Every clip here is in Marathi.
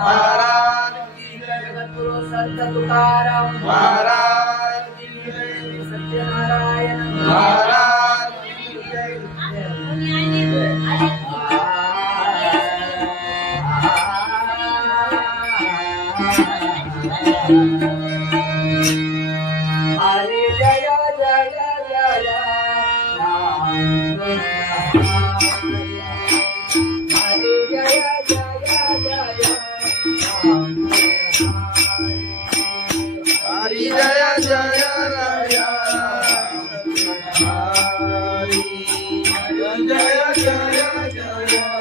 महाराज की जय। जगद्गुरु संत तुकाराम महाराज की जय। सत्यनारायण महाराज की जय। हरे जय जय जय राम हरे जय जय जय राम हरि जय जय राय हरि जय जय जय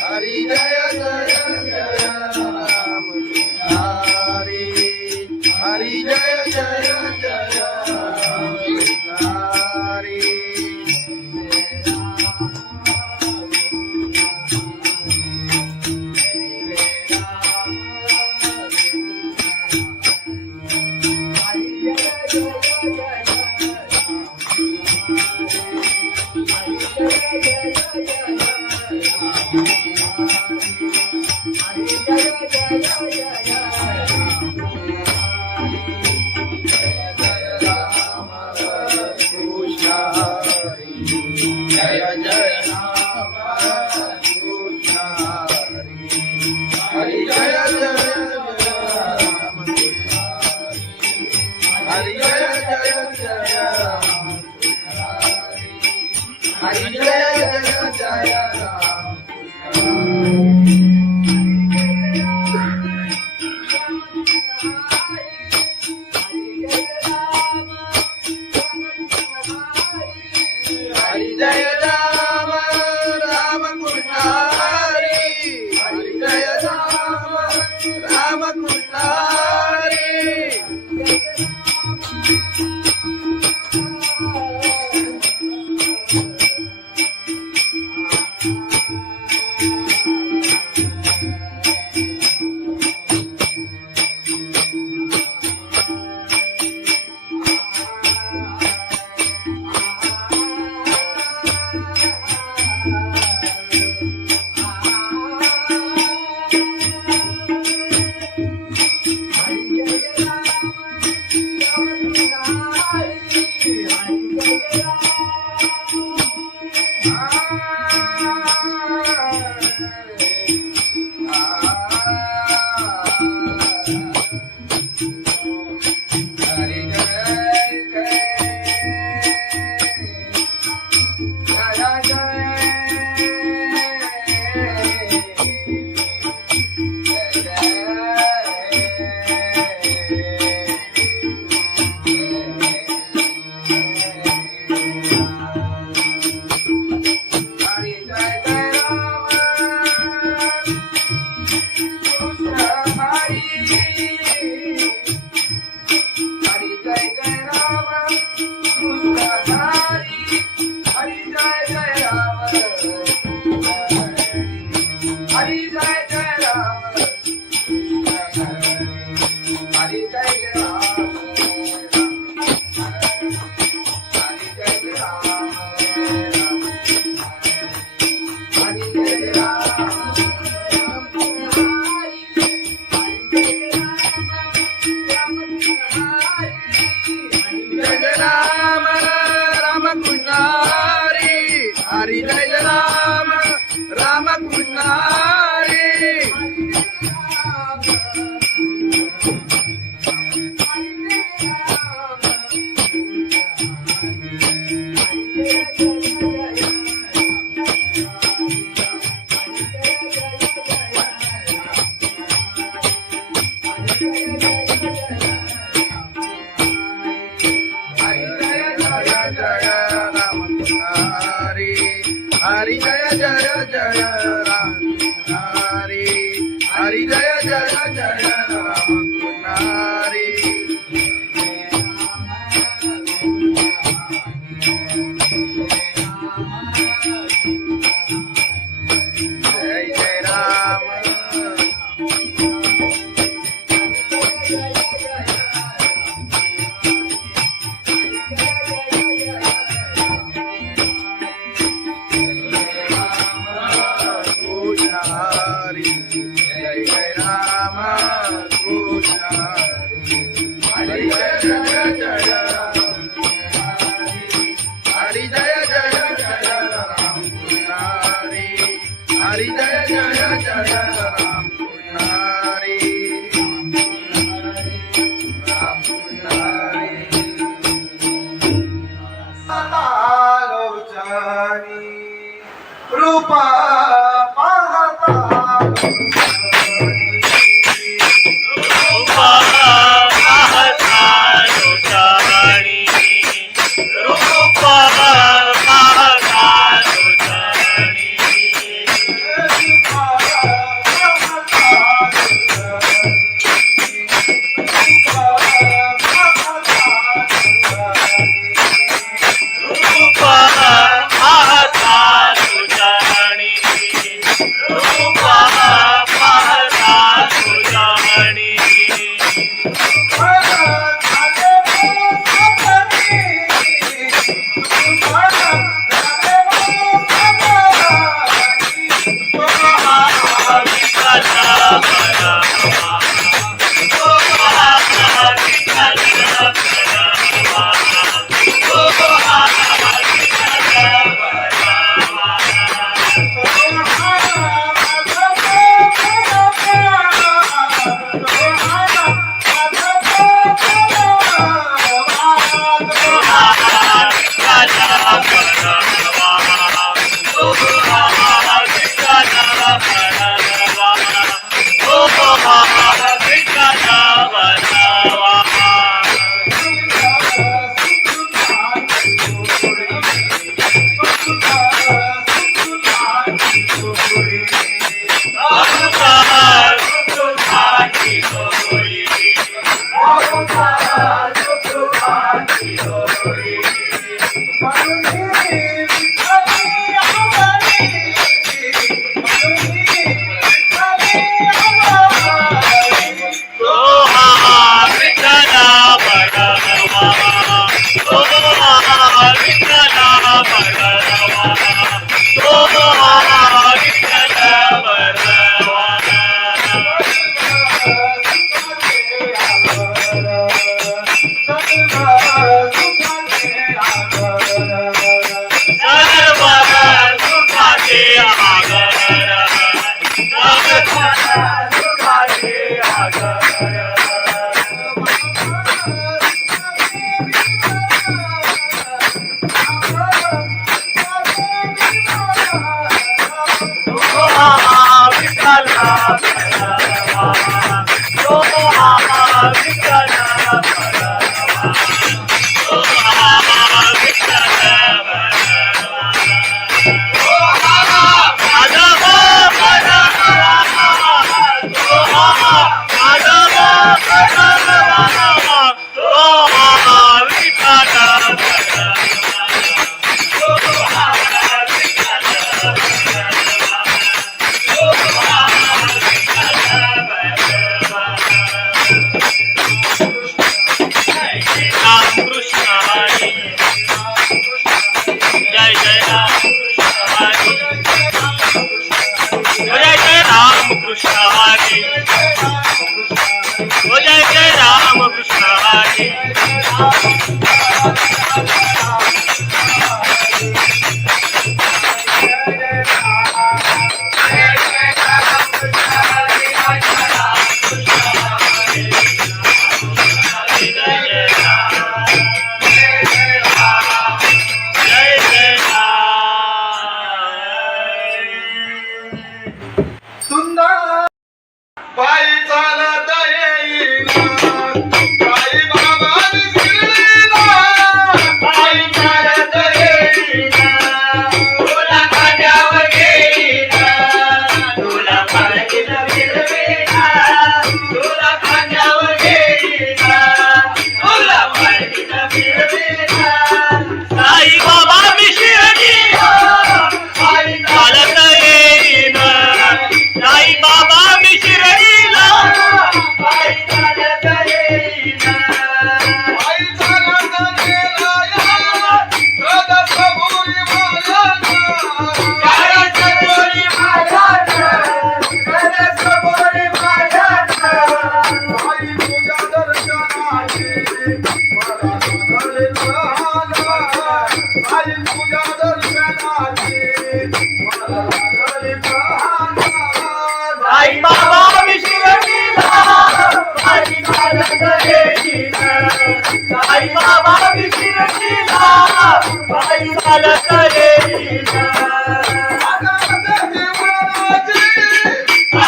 हरि जय जय जय राम हरि हरि जय जय जय हरि जय जय राम कृष्ण हरि जय जय राम हरि जय जय जय राम हरि जय जय जय राम हरि जय राम राम कृष्ण हरि हरि जय राम राम कृष्ण हरि हरि जय राम राम कृष्ण हरि हरि जय जय जय राम हरि हरि जय जय जय राम हरि जय जय राम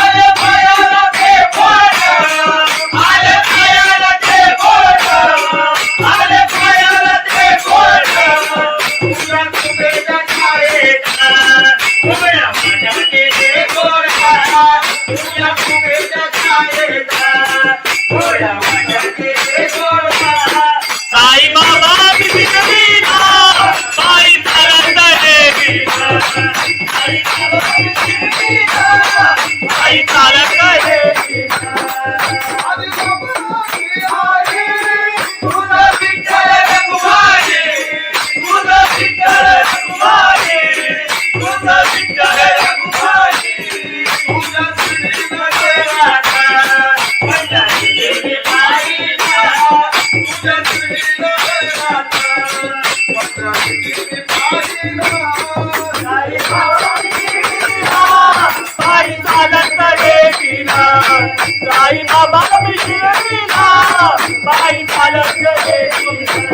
आई साई बाबा मी शिर्डीला बाई चालत गेली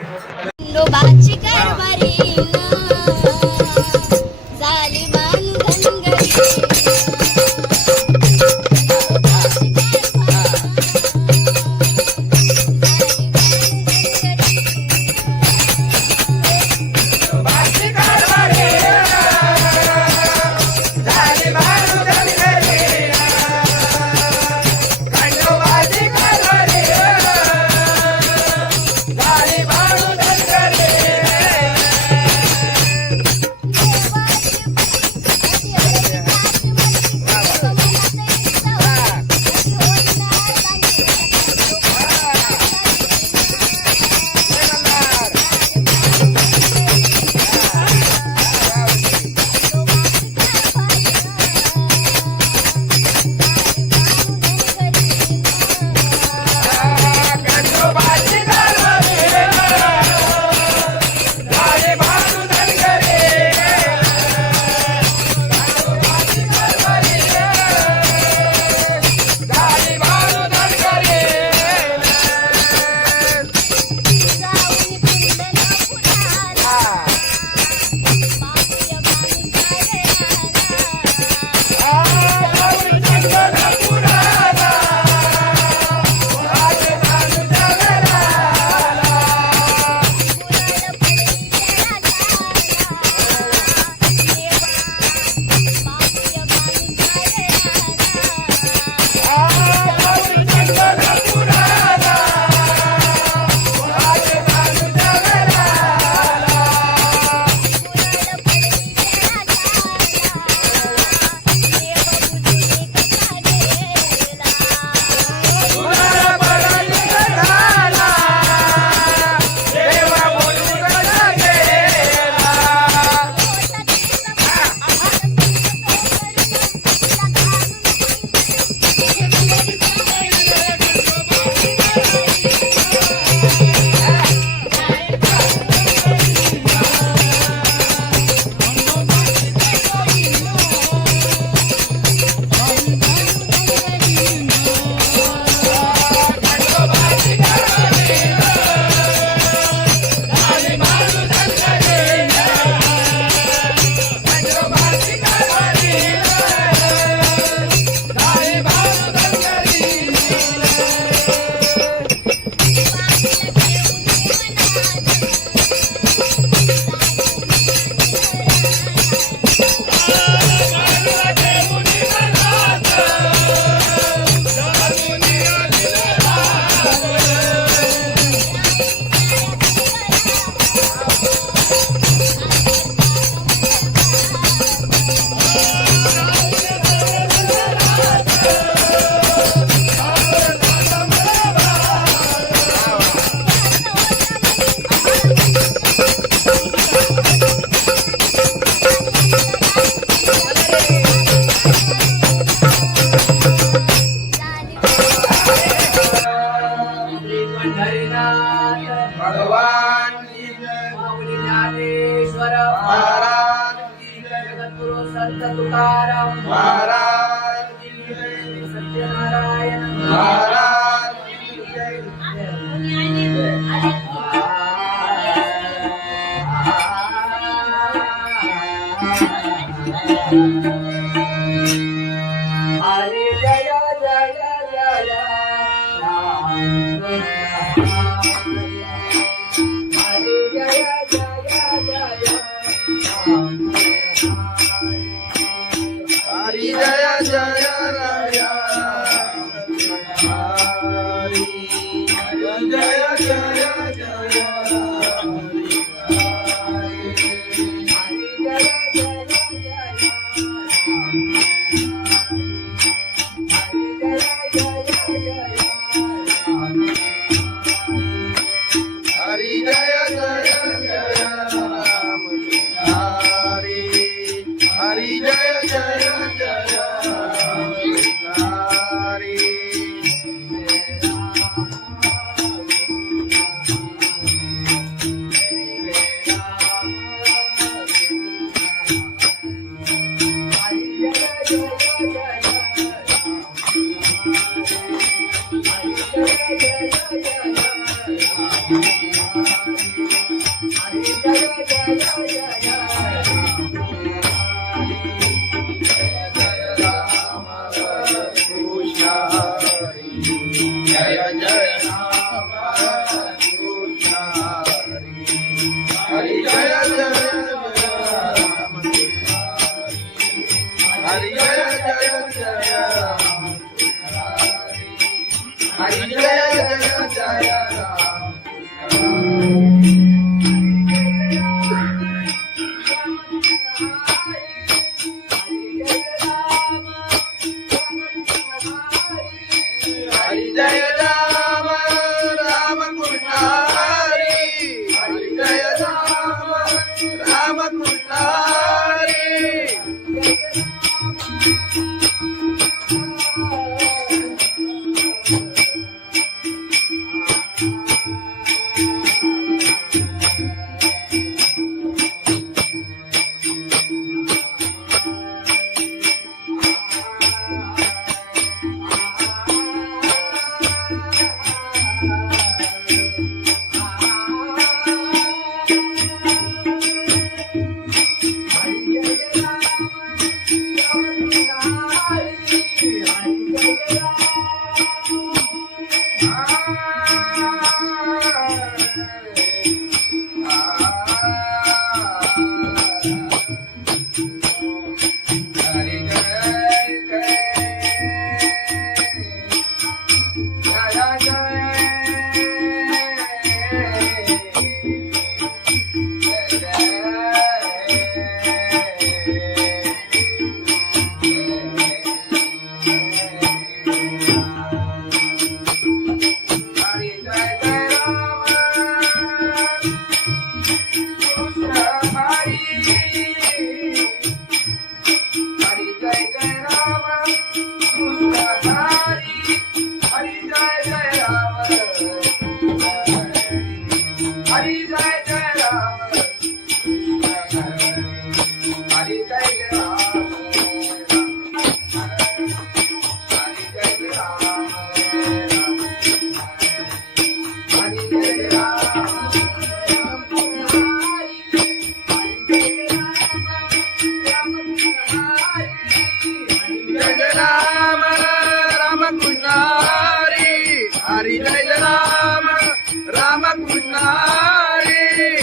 खंडोबाची कारभारी झाली बांधन घरी संत तुकाराम महाराज की जय. सत्यनारायण महाराज की जय. हरे जय जय जय राम. हरे जय जय जय राम. हरी जय जय राया. हरी जय जय जय हरी जय जय जय राम. हरी हरी जय जय जय हरी. जय जय राम कृष्ण हरी. हरी जय जय राम कृष्ण हरी. जय जय जय राम हरी. जय जय जय राम हरी. जय राम राम कृष्ण हरी. हरी जय राम राम कृष्ण हरी.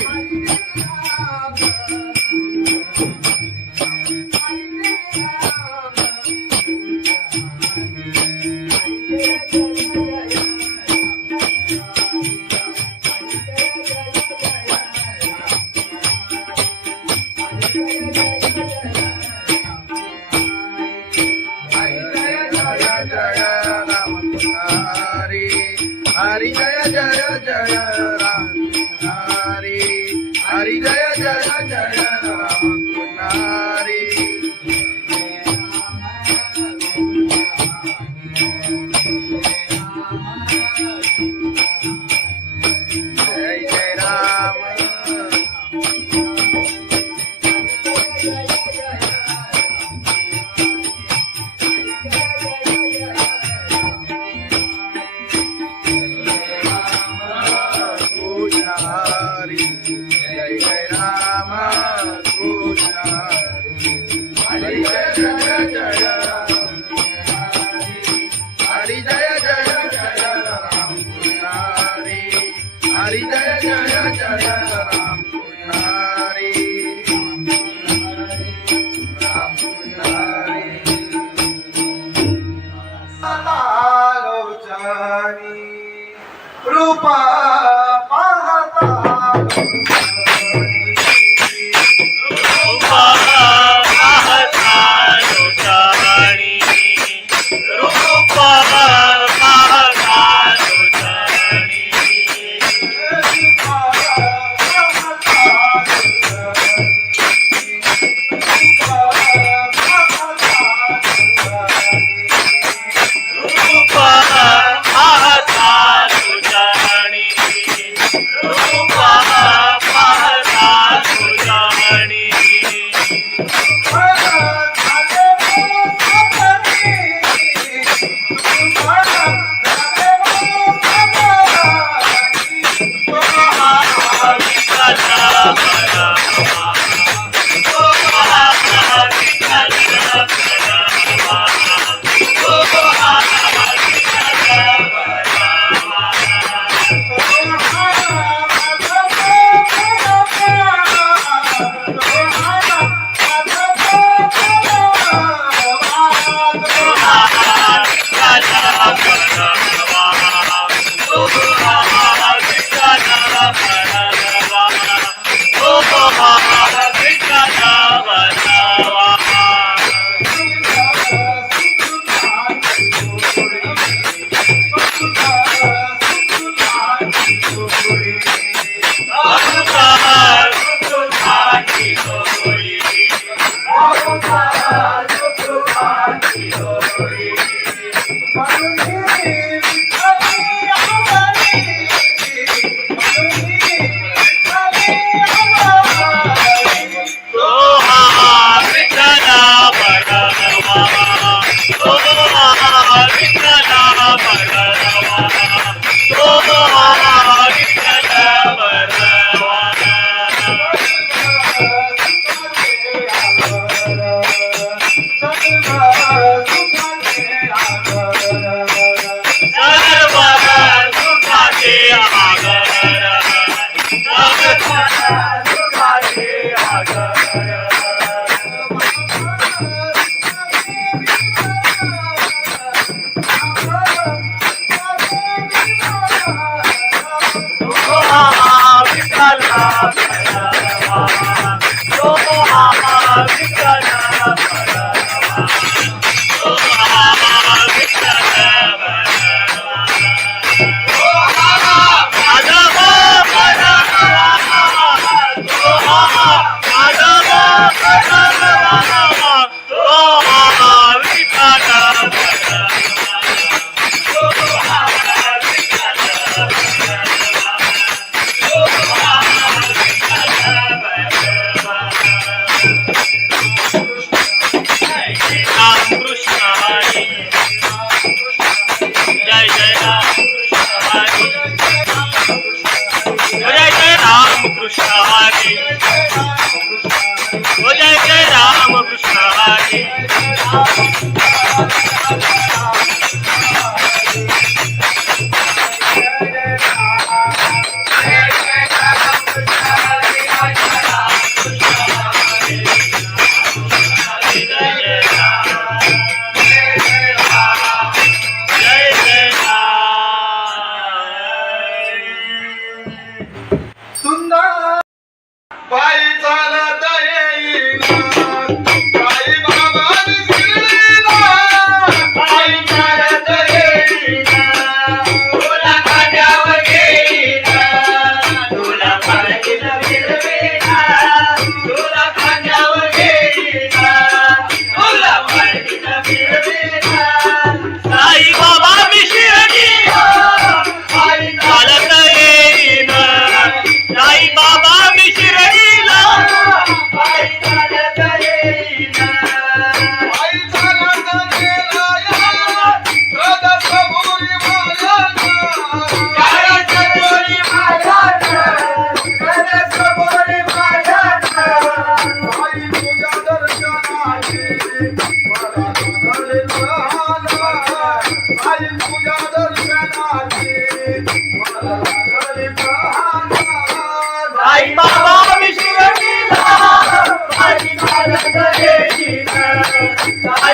हरी जय राम राम कृष्ण हरी. हरी जय जय जय राम हरी. हरी जय जय जय राम हरी. जय जय राम. जय राम कृष्ण हरी राम कृष्ण हरी आलोचनी रूपा पाहता रूपा पाहता लोचनी रूपा पाहता लोचनी रूपा पाहता लोचनी रूपा पाहता लोचनी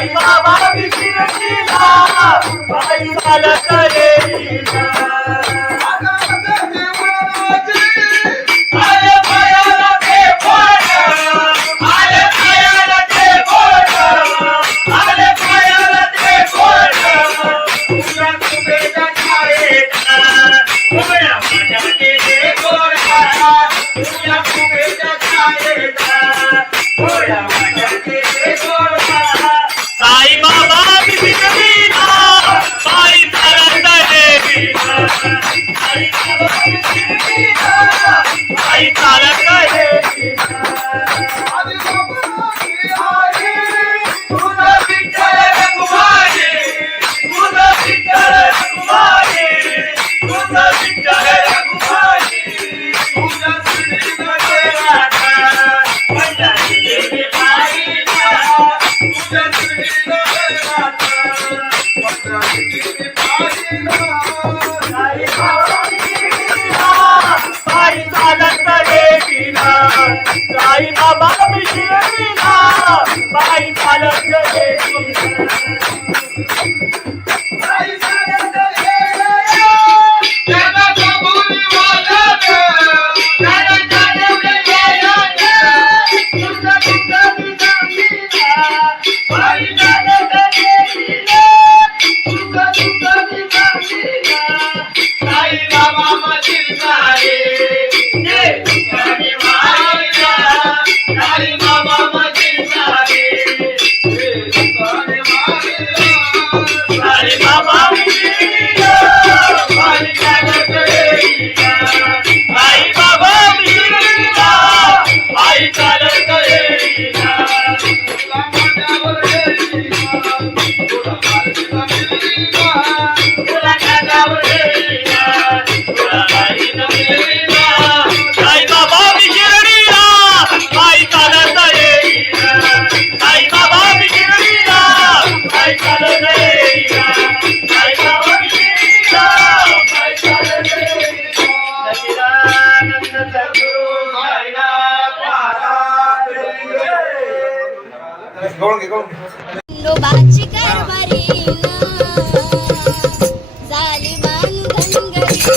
साई बाबा शिर्डीला पायी चालत येईना आले पायाला ते बोट आले पायाला ते बोट आले पायाला ते बोट तुझ्या कुबेच्या छायेत उभ्या माझ्या गेले गोरा तुझ्या कुबेच्या छायेत उभ्या माझ्या गेले गोरा साई बाबा शिर्डीला पायी चालत येईना साई बाबा शिर्डीला पायी चालत येईना तुझा विठ्ठल रखुमाई तुझा विठ्ठल रखुमाई तुझा विठ्ठल रखुमाई तुझा श्रीमध्ये राधा पंढरीचे पायीला तुझा श्रीमध्ये राधा पंढरीचे पायीला साई बाबा शिर्डीला पायी चालत येईना साई बाबा शिर्डीला पायी चालत येईना साई चालत येईना त्याला कबुली वाजत त्याला चालवले वाजत तुझा तुझा दिसामीला पायी चालत येईना तुझा तुझा दिसामीला साई बाबा मधील सारे जे तुझ्याने वाहिला साई बाबा मधील सारे जे तुझ्याने वाहिला साई बाबा शिर्डीला पायी चालत येईना साई बाबा शिर्डीला पायी चालत येईना तुला माझ्यावर येईना तुला माझ्यावर येईना तुला माझ्यावर येईना तुला माझ्यावर येईना साई बाबा शिर्डीला पायी चालत येईना साई बाबा शिर्डीला पायी चालत येईना साई बाबा शिर्डीला पायी चालत येईना सच्चिदानंद सद्गुरु साईनाथ महाराज खंडोबाची कारभारी झाली बांधनगरी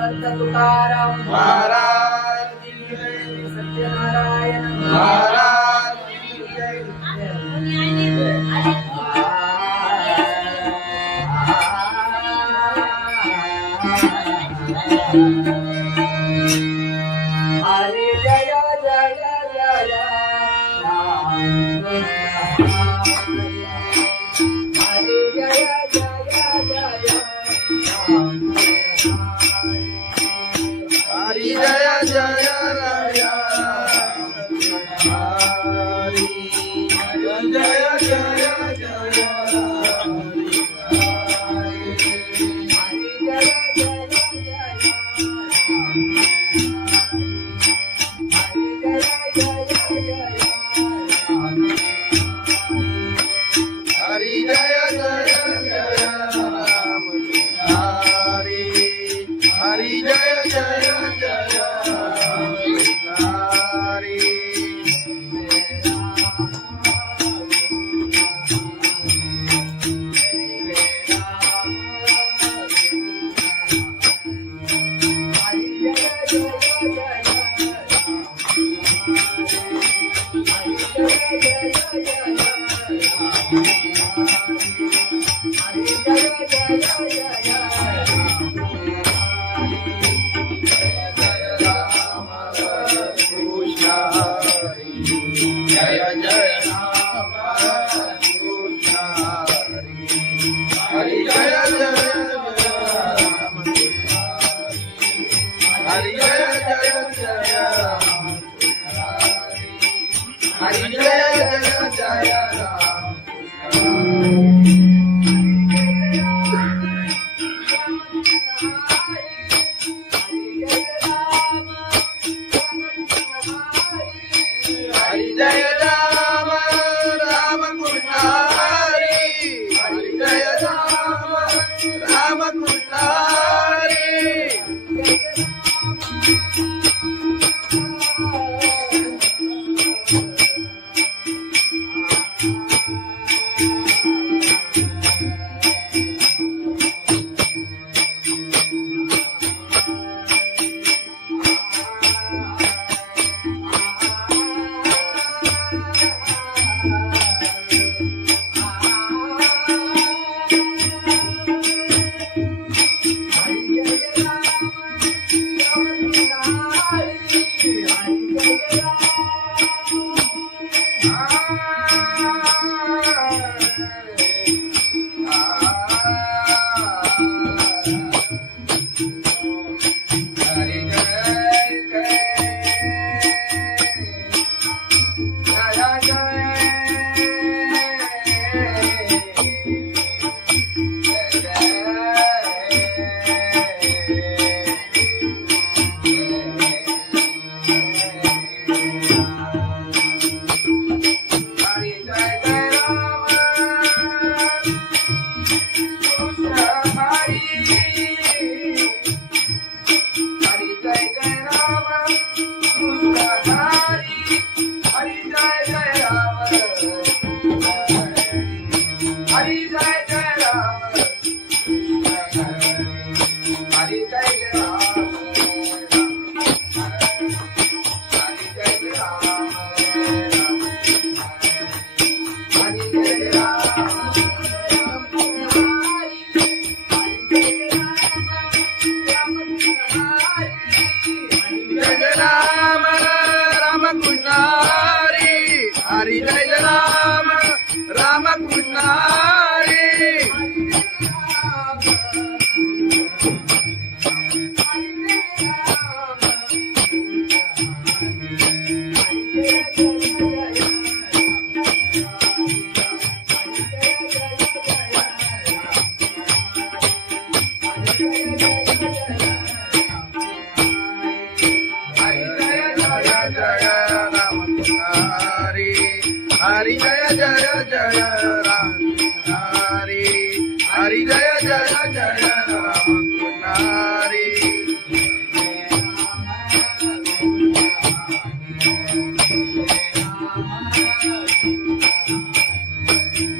संत तुकाराम महाराज की जय. सत्यनारायण महाराज की जय. हरे जय जय जय राम हरे जय जय जय राम हरी जय जय राया. हरी जय जय जय हरी जय जय जय राम. हरी हरी जय जय जय राम. हरी कृष्ण हरी जय जय राम कृष्ण हरी. हरी जय जय राम कृष्ण हरी जय जय जय राम हरी जय जय जय राम. हरी जय राम राम कृष्ण हरी. हरी जय राम राम कृष्ण हरी. हरी जय राम राम कृष्ण हरी. हरी जय जय जय राम हरी. हरी जय जय जय राम हरी.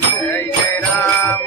जय जय राम.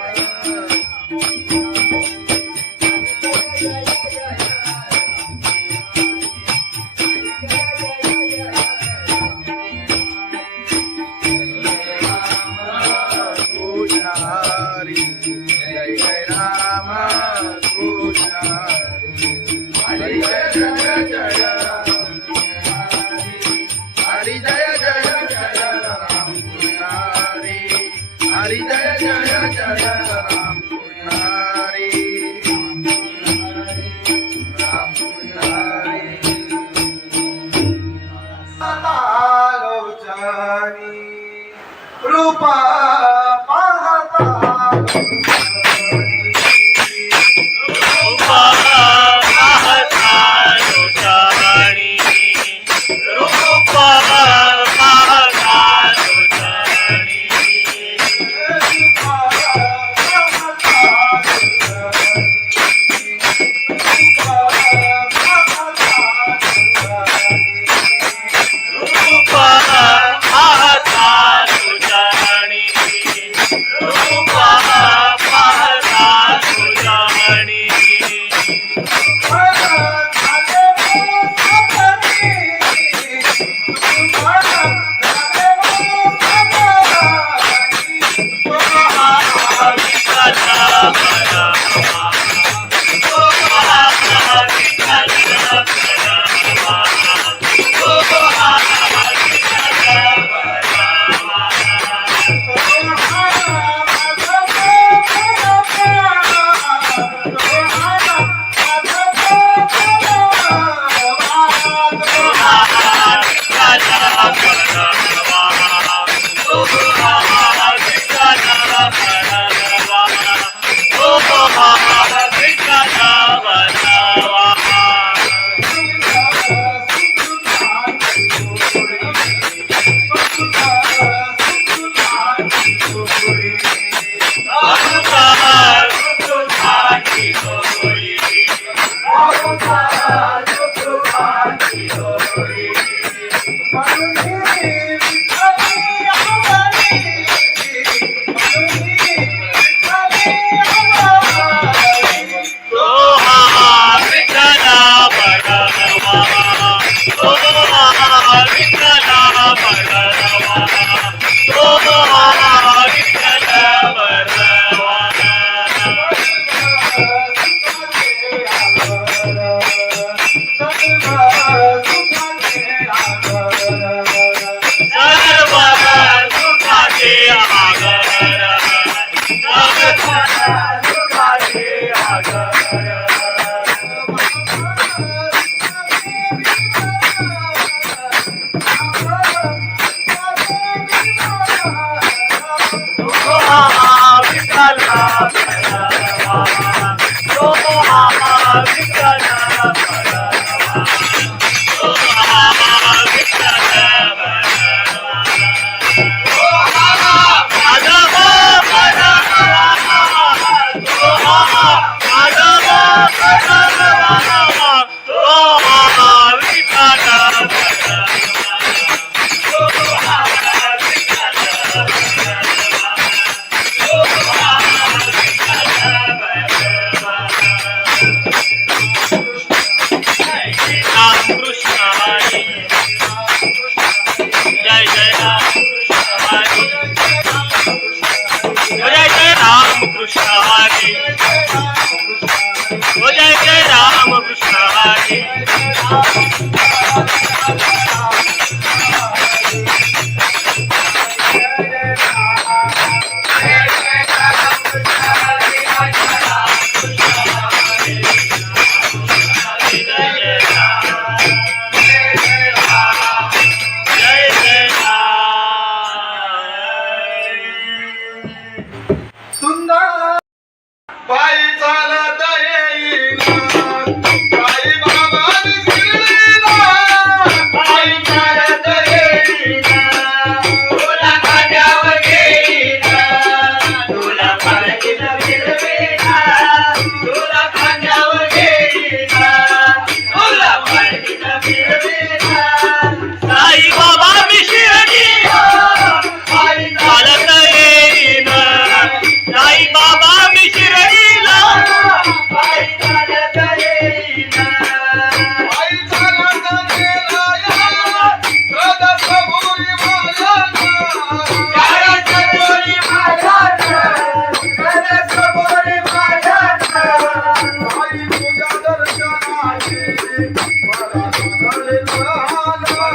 मला लागले लहाना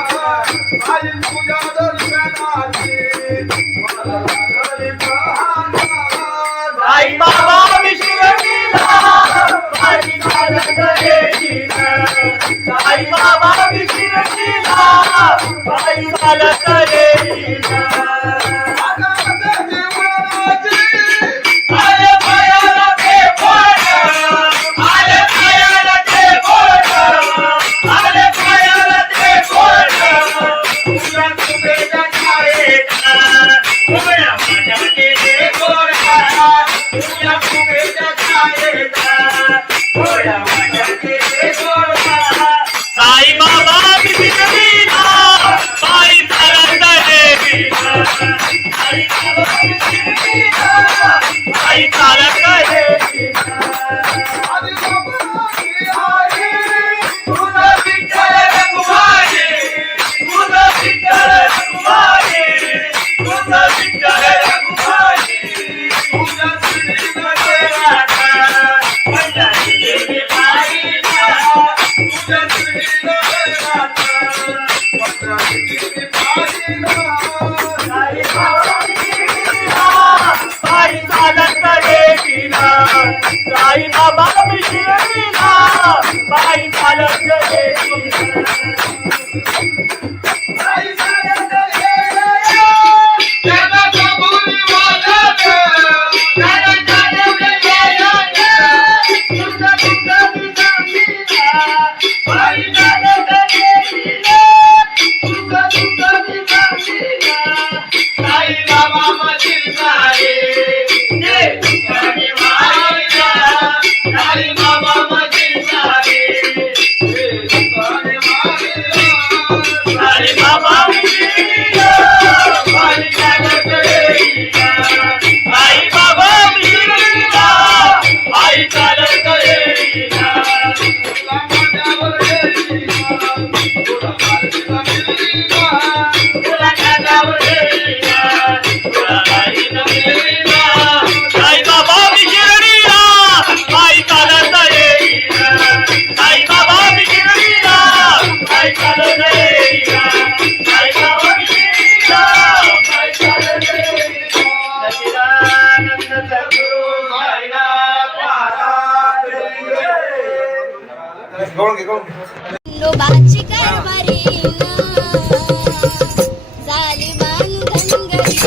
आई तुझ्या दर्शनाची मला लागले लहाना आई बाबा विश्वजीला आई चालत रेशीला आई बाबा विश्वजीला आई चालत रेशीला आले पायाला ते पोट आले पायाला ते पोट आले पायाला ते पोट तुझ्या तुझ्या छायेला उभ्या माझ्याने ते गोरा तुझ्या तुझ्या छायेला उभ्या माझ्याने ते गोरा साई बाबा विश्वजीला आई चालत रेशीला आई बाबा विश्वजीला आई चालत रेशीला आधी बाबाची आई तुझा विठ्ठल रघुमाई तुझा विठ्ठल रघुमाई तुझा विठ्ठल रघुमाई तुझा श्री राधा पंढरी देवी बाईला तुझा श्री राधा पंढरी देवी बाईला आई बाबा विश्वजीला आई चालत रेशीला आई बाबा विश्वजीला आई चालत रेशीला आई चालत गेल्या त्याला कबुली वाजत त्याला चालवले गेल्या तुझा तुझा विश्वजीला आई चालत रेशीला तुझा तुझा विश्वजीला आई बाबा मधील सारे जे तुझ्याने मारिला आई बाबा मधील सारे जे तुझ्याने मारिला आई बाबा विश्वजीला आई चालत रेशीला आई बाबा विश्वजीला आई चालत रेशीला तुला माझ्यावर गेलीना तुला माझ्याला मिळलीना तुला कानावर रेशीला तुला काही न मिळेना आई बाबा विश्वजीला आई चालत रेशीला आई बाबा विश्वजीला आई चालत रेशीला आई बाबा विश्वजीला आई चालत रेशीला सच्चिदानंद सद्गुरु साईनाथ महाराज लोबाची कारभारी झाली बांधनगरी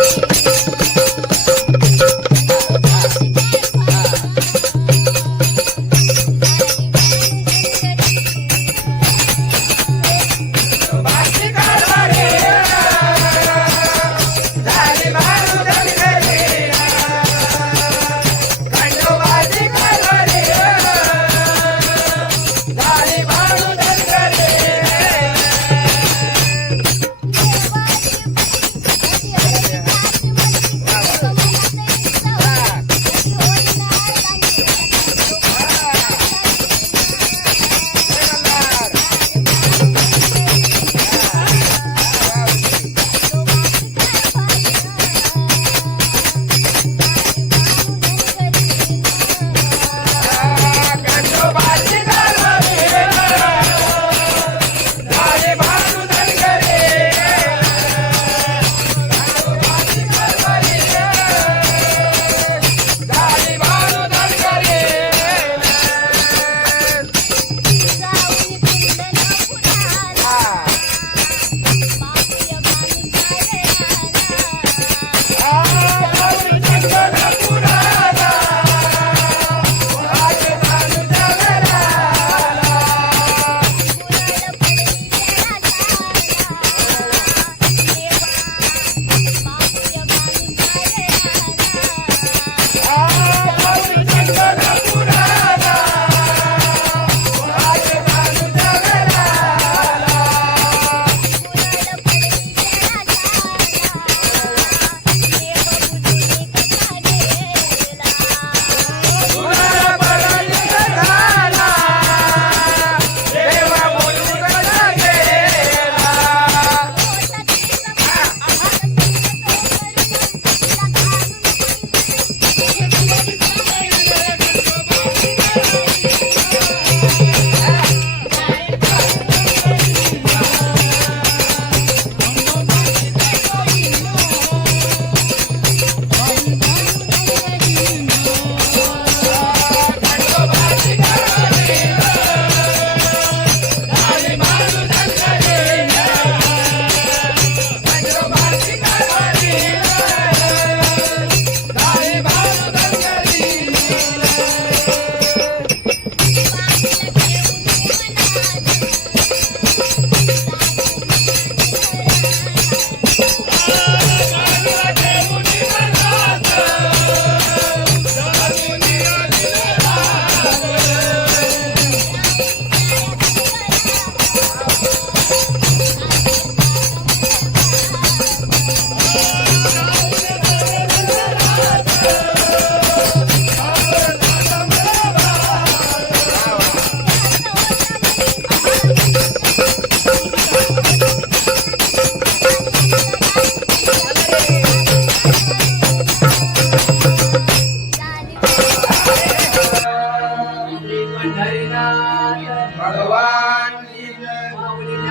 आई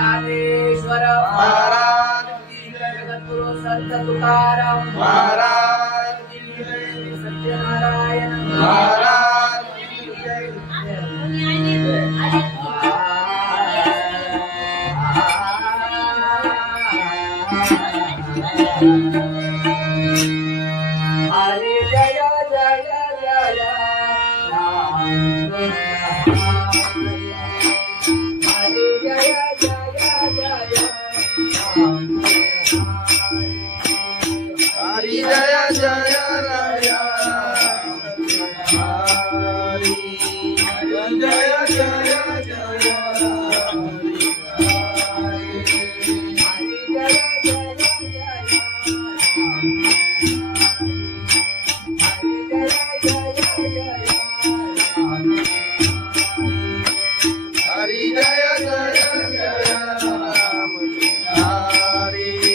ज्ञानेश्वर महाराज की जय, जगद्गुरु संत तुकाराम महाराज की जय, सत्यनारायण महाराज की जय. हरे जय जय जय राम हरे जय जय जय राम हरि जय जय राया हरि जय जय जय हरि जय जय जय राम हरि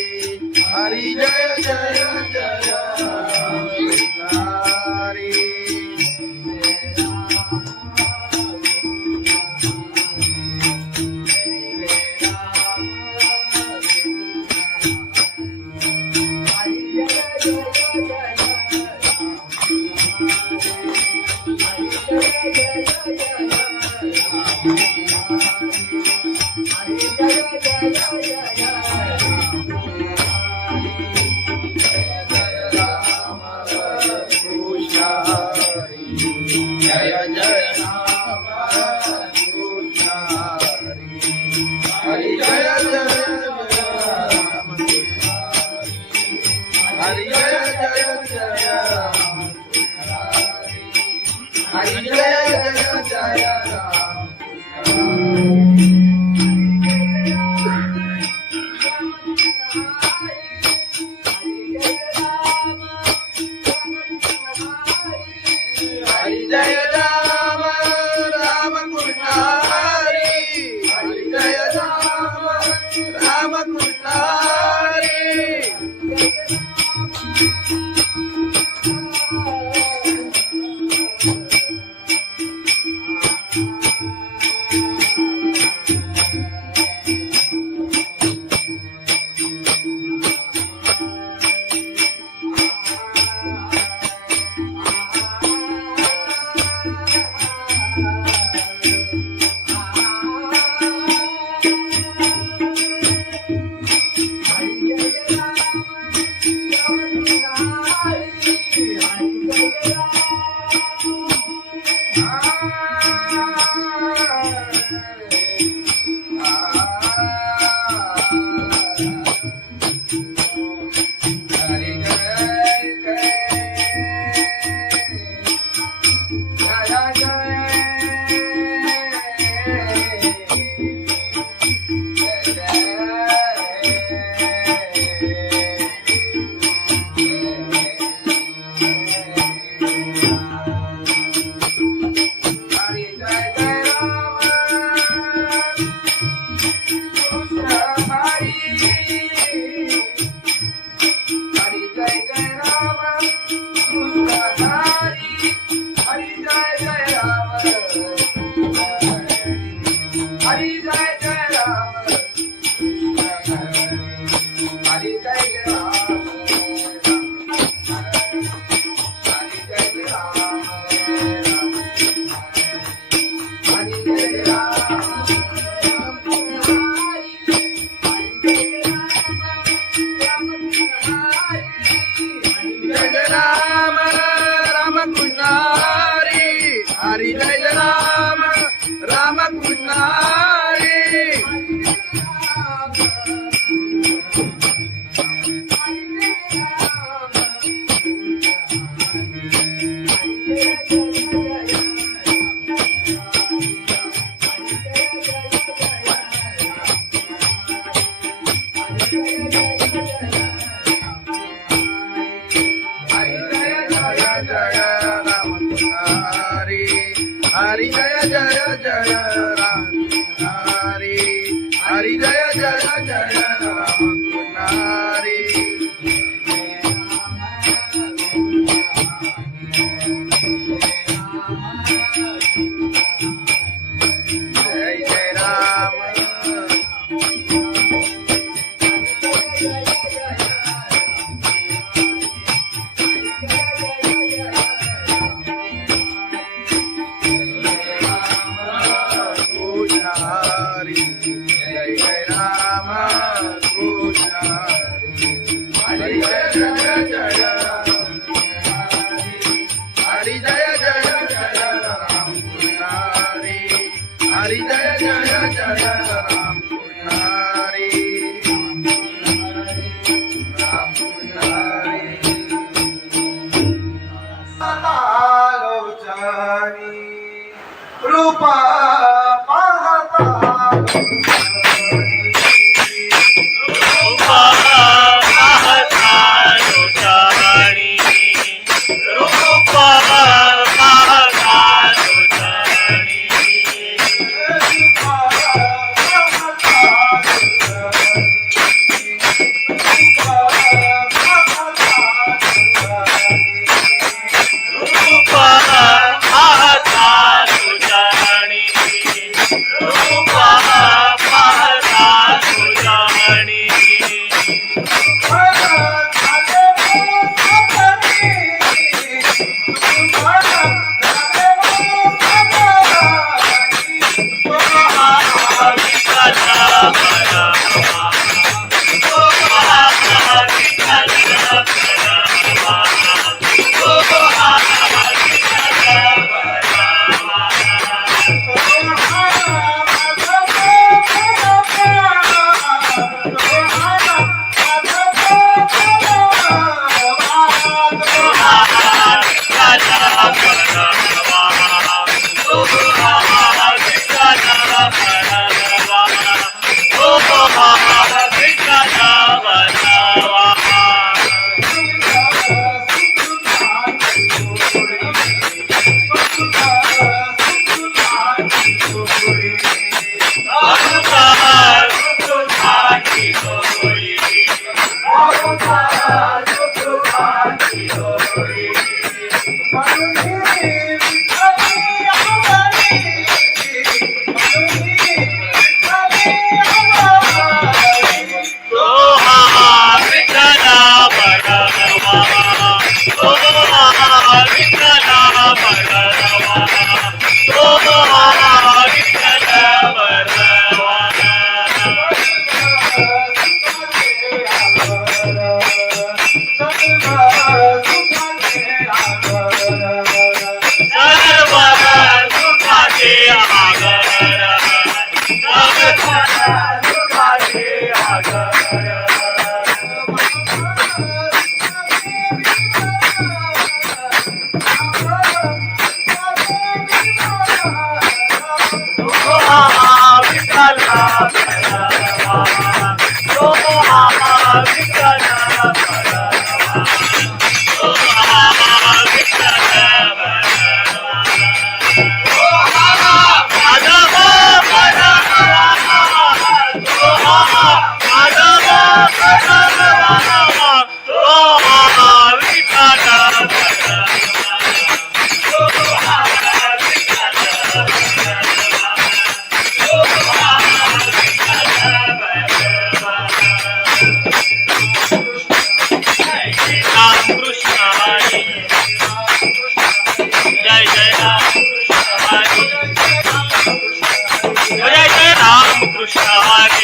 हरि जय जय जय राम हरि जय जय राम कृष्ण हरि जय जय राम हरि जय जय जय राम हरि जय जय जय राम हरि जय राम राम कृष्ण हरि हरि जय राम राम कृष्ण हरि हरि जय राम राम कृष्ण हरि हरि जय जय जय राम हरि हरि जय जय जय राम हरि जय जय राम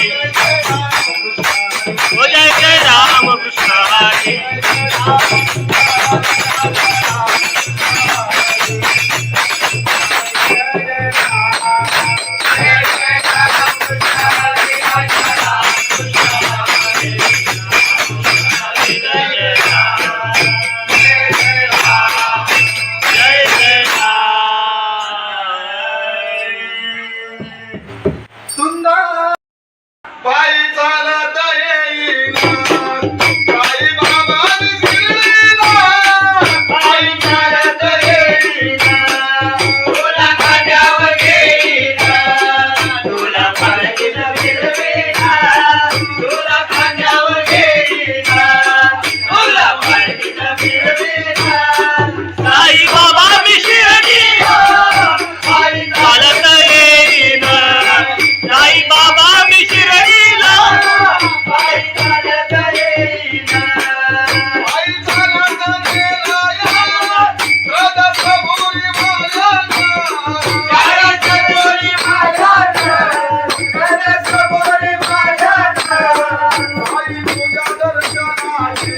ओ जय जय राम कृष्ण हरी सुंदर पायी चालत येईना साई बाबांनी शिर्डीला पायी चालत येईना तुला खांद्यावर घेईना तुला पालखीत फिरवीना तुला खांद्यावर घेईना तुला पालखीत फिरवीना साई बाबा मी शिर्डीला पायी चालत येईना साई बाबा मी शिर्डीला पायी चालत येईना पायी चालत गेला या सदसभोरी मायाना आई तुझ्या दर्शनाची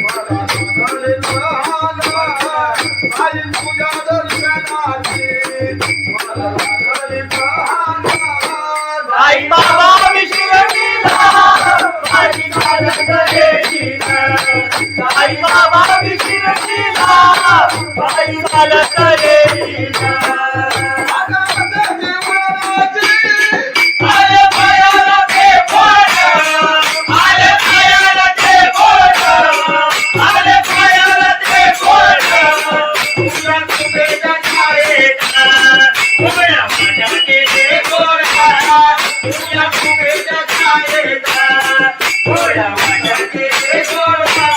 मला लागले लहाना आई तुझ्या दर्शनाची मला लागले लहाना साई बाबा मी शिर्डीला पायी चालत येईना साई बाबा मी शिर्डीला पायी चालत येईना आले पायाला ते बोट आले पायाला ते बोट आले पायाला ते बोट तुला कुबेच्या छायेचा उभ्या माझ्याचे ते गोडा तुला कुबेच्या छायेचा उभ्या माझ्याचे ते गोडा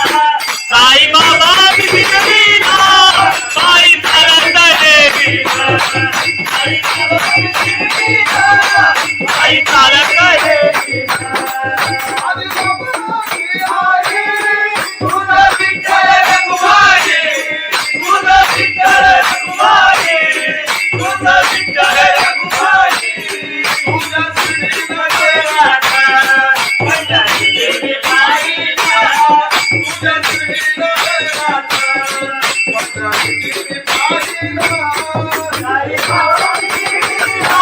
साई बाबा मी शिर्डीला पायी चालत येईना साई बाबा मी शिर्डीला पायी चालत येईना आधी बाबांची आई तुझं विठ्ठल रघुमाई तुझं विठ्ठल रघुमाई तुझं विठ्ठल रघुमाई तुझ्या श्रीनगर राधा पंढरी देवी पाहिला तुझ्या श्रीनगर राधा पंढरी देवी पाहिला साई बाबा मी शिर्डीला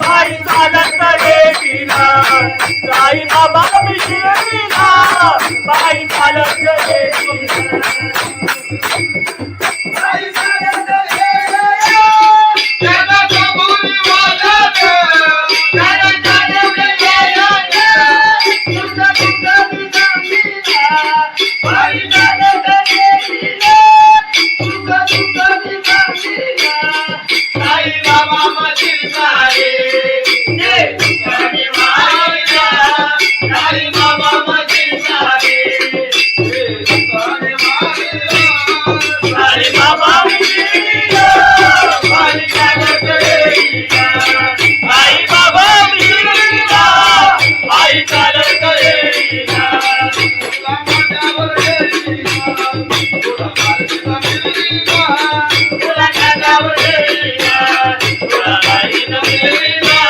पायी चालत येईना साई बाबा मी शिर्डीला पायी चालत येईना आई चालत गेला त्याला कबुली वाजत त्याला चालवलं गेलं तुझं तुझं मी सांगितलं पायी चालत येईना तुझं तुझं मी सांगितलं साई बाबा मधील सारे ते तुझ्याने वाहिला साई बाबा मधील सारे साई बाबा मी शिर्डीला पायी चालत येईना साई बाबा मी शिर्डीला पायी चालत येईना तुला खांद्यावर घेईना तुला पालखीत फिरवीना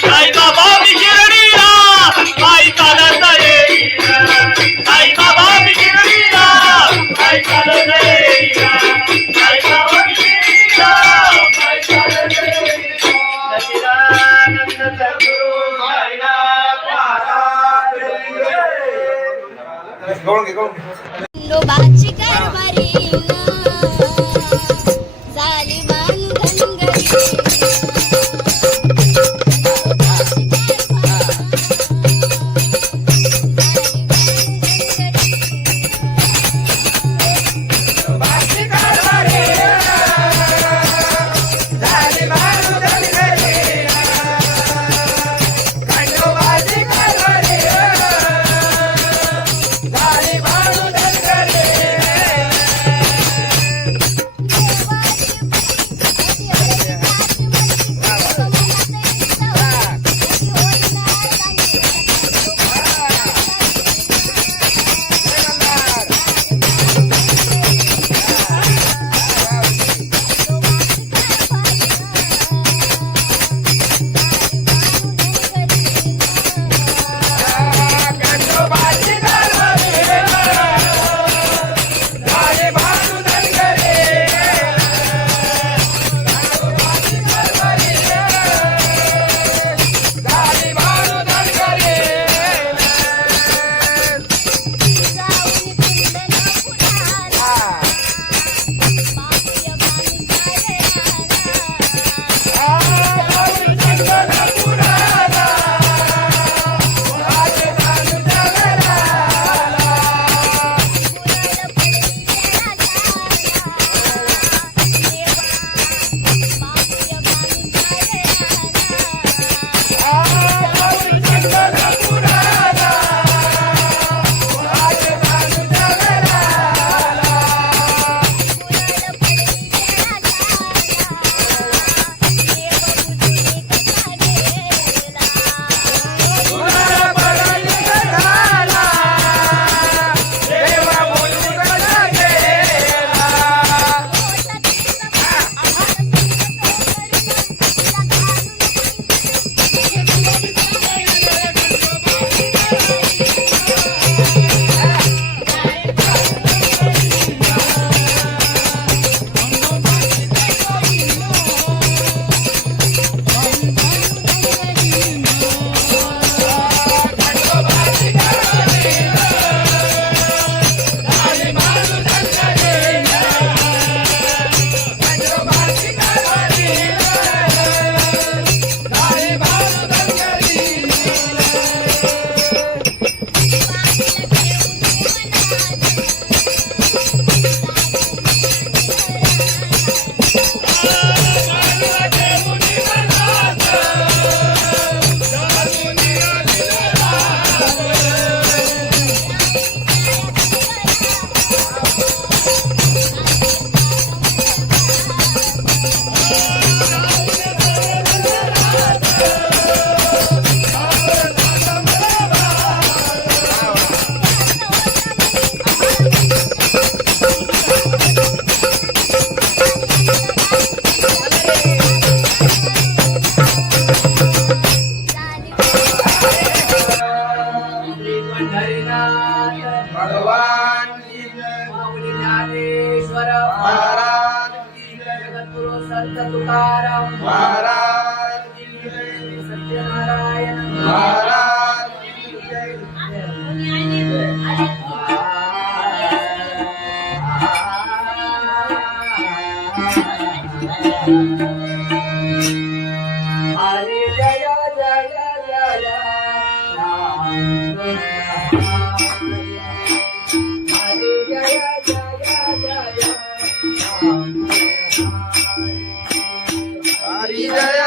साई बाबा मी शिर्डीला पायी चालत येईना साई बाबा मी शिर्डीला पायी चालत येईना साई बाबा मी शिर्डीला पायी चालत येईना सच्चिदानंद सद्गुरु साईनाथ महाराज खंडोबाची कारभारीना झाली बांधनगरी झाली समर्थ तुकाराम महाराज की जय. सत्यनारायण महाराज की जय. हरे जय जय जय राम हरे जय जय जय राम हरी जय